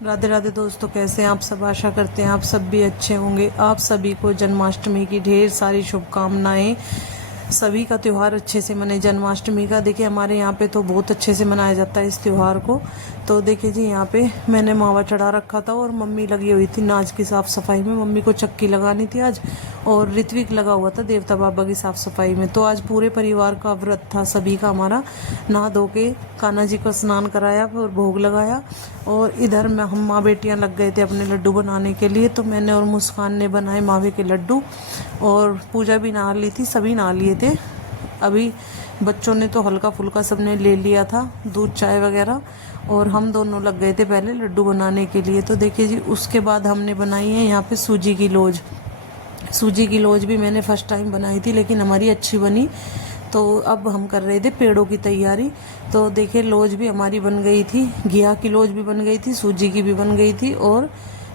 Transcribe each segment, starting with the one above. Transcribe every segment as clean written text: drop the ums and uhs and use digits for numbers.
राधे राधे दोस्तों, कैसे हैं आप सब। आशा करते हैं आप सब भी अच्छे होंगे। आप सभी को जन्माष्टमी की ढेर सारी शुभकामनाएं। सभी का त्यौहार अच्छे से मने। जन्माष्टमी का देखिए हमारे यहाँ पे तो बहुत अच्छे से मनाया जाता है इस त्यौहार को। तो देखिए जी, यहाँ पे मैंने मावा चढ़ा रखा था और मम्मी लगी हुई थी नाच की साफ़ सफाई में। मम्मी को चक्की लगानी थी आज, और ऋत्विक लगा हुआ था देवता बाबा की साफ़ सफाई में। तो आज पूरे परिवार का व्रत था सभी का हमारा। नहा धो के कान्हा जी को स्नान कराया और भोग लगाया, और इधर में हम माँ बेटियाँ लग गए थे अपने लड्डू बनाने के लिए। तो मैंने और मुस्कान ने बनाए मावे के लड्डू, और पूजा भी नहा ली थी, सभी नहा लिए थे। अभी बच्चों ने तो हल्का फुल्का सबने ले लिया था, दूध चाय वगैरह, और हम दोनों लग गए थे पहले लड्डू बनाने के लिए। तो देखिए जी, उसके बाद हमने बनाई है यहाँ पे सूजी की लोज। सूजी की लोज भी मैंने फर्स्ट टाइम बनाई थी, लेकिन हमारी अच्छी बनी। तो अब हम कर रहे थे पेड़ों की तैयारी। तो देखिए लोज भी हमारी बन गई थी, घिया की लोज भी बन गई थी, सूजी की भी बन गई थी, और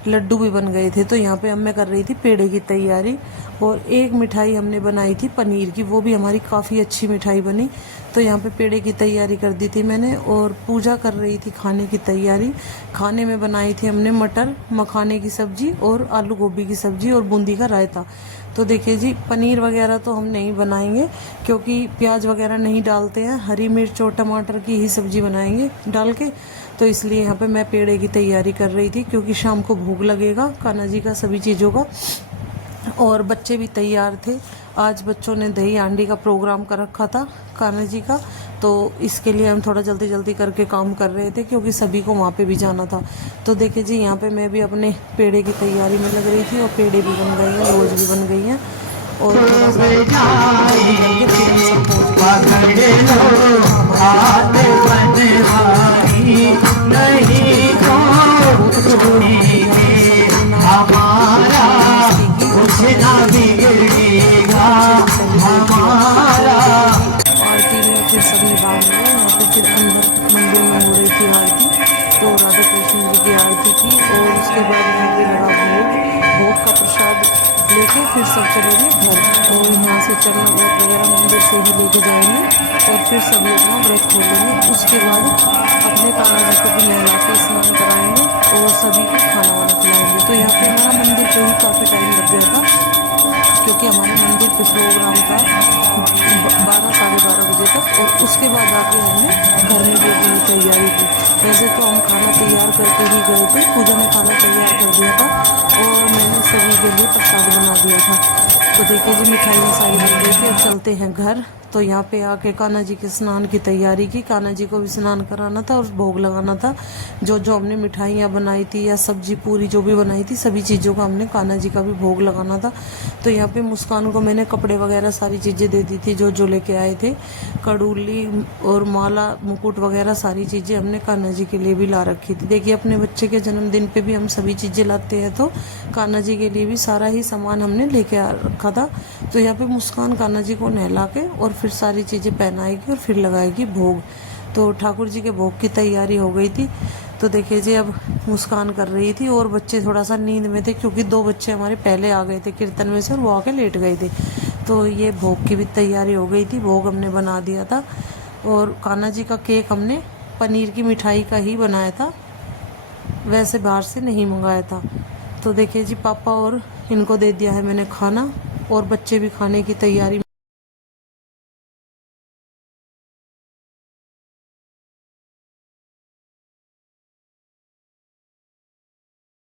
लड्डू भी बन गए थे। तो यहाँ पे अब मैं कर रही थी पेड़े की तैयारी। और एक मिठाई हमने बनाई थी पनीर की, वो भी हमारी काफ़ी अच्छी मिठाई बनी। तो यहाँ पे पेड़े की तैयारी कर दी थी मैंने, और पूजा कर रही थी खाने की तैयारी। खाने में बनाई थी हमने मटर मखाने की सब्जी, और आलू गोभी की सब्जी, और बूंदी का रायता। तो देखिए जी, पनीर वगैरह तो हम नहीं बनाएंगे, क्योंकि प्याज वगैरह नहीं डालते हैं। हरी मिर्च और टमाटर की ही सब्जी बनाएंगे डाल के। तो इसलिए यहाँ पे मैं पेड़े की तैयारी कर रही थी, क्योंकि शाम को भोग लगेगा कान्हा जी का सभी चीज़ों का। और बच्चे भी तैयार थे। आज बच्चों ने दही हांडी का प्रोग्राम कर रखा था कान्हा जी का। तो इसके लिए हम थोड़ा जल्दी जल्दी करके काम कर रहे थे, क्योंकि सभी को वहाँ पे भी जाना था। तो देखिए जी, यहाँ पे मैं भी अपने पेड़े की तैयारी में लग रही थी, और पेड़े भी बन गए हैं, रोज भी बन गई हैं। और थोड़ा सा करके फिर हम सब पहुँच आरती में फिर सब निभाग हुआ। यहाँ पे फिर अंदर मंदिर में हो रही थी आरती। तो राधा कृष्ण जी की आरती की, और उसके बाद यहाँ पे लगा भोग। भोग का प्रसाद लेके फिर सब चलेंगे घर, और यहाँ से चलना व्रत वगैरह मंदिर से ही लेके जाएंगे, और फिर सभी अपना व्रत खोलेंगे। उसके बाद अपने कान्हा जी को भी नहला के स्नान कराएंगे, और सभी को खाना वाना खिलाएंगे। तो यहाँ पे हमारा मंदिर पे ही काफ़ी टाइम लग गया था, क्योंकि हमारे मंदिर पे प्रोग्राम था 12 साढ़े 12 बजे तक। और उसके बाद आके हमने घर में भी अपनी तैयारी की। वैसे तो हम खाना तैयार करके ही गए थे, पूजा में खाना तैयार कर दिया था, और मैंने सभी के लिए प्रसाद बना दिया था। तो देखिए जी, मिठाइयाँ सारी बन गई थी। अब चलते हैं घर। तो यहाँ पे आके कान्हा जी के स्नान की तैयारी की। कान्हा जी को भी स्नान कराना था और भोग लगाना था। जो जो हमने मिठाइयाँ बनाई थी या सब्जी पूरी जो भी बनाई थी, सभी चीज़ों का हमने कान्हा जी का भी भोग लगाना था। तो यहाँ पे मुस्कान को मैंने कपड़े वगैरह सारी चीज़ें दे दी थी जो जो लेके आए थे। कड़ूली और माला मुकुट वगैरह सारी चीज़ें हमने कान्हा जी के लिए भी ला रखी थी। देखिए, अपने बच्चे के जन्मदिन पे भी हम सभी चीज़ें लाते हैं, तो कान्हा जी के लिए भी सारा ही सामान हमने लेके आ रखा था। तो यहाँ पे मुस्कान कान्हा जी को नहला के और फिर सारी चीज़ें पहनाएगी और फिर लगाएगी भोग। तो ठाकुर जी के भोग की तैयारी हो गई थी। तो देखिए जी, अब मुस्कान कर रही थी, और बच्चे थोड़ा सा नींद में थे, क्योंकि 2 बच्चे हमारे पहले आ गए थे कीर्तन में से, और वो आके लेट गए थे। तो ये भोग की भी तैयारी हो गई थी। भोग हमने बना दिया था, और कान्हा जी का केक हमने पनीर की मिठाई का ही बनाया था, वैसे बाहर से नहीं मंगाया था। तो देखिए जी, पापा और इनको दे दिया है मैंने खाना, और बच्चे भी खाने की तैयारी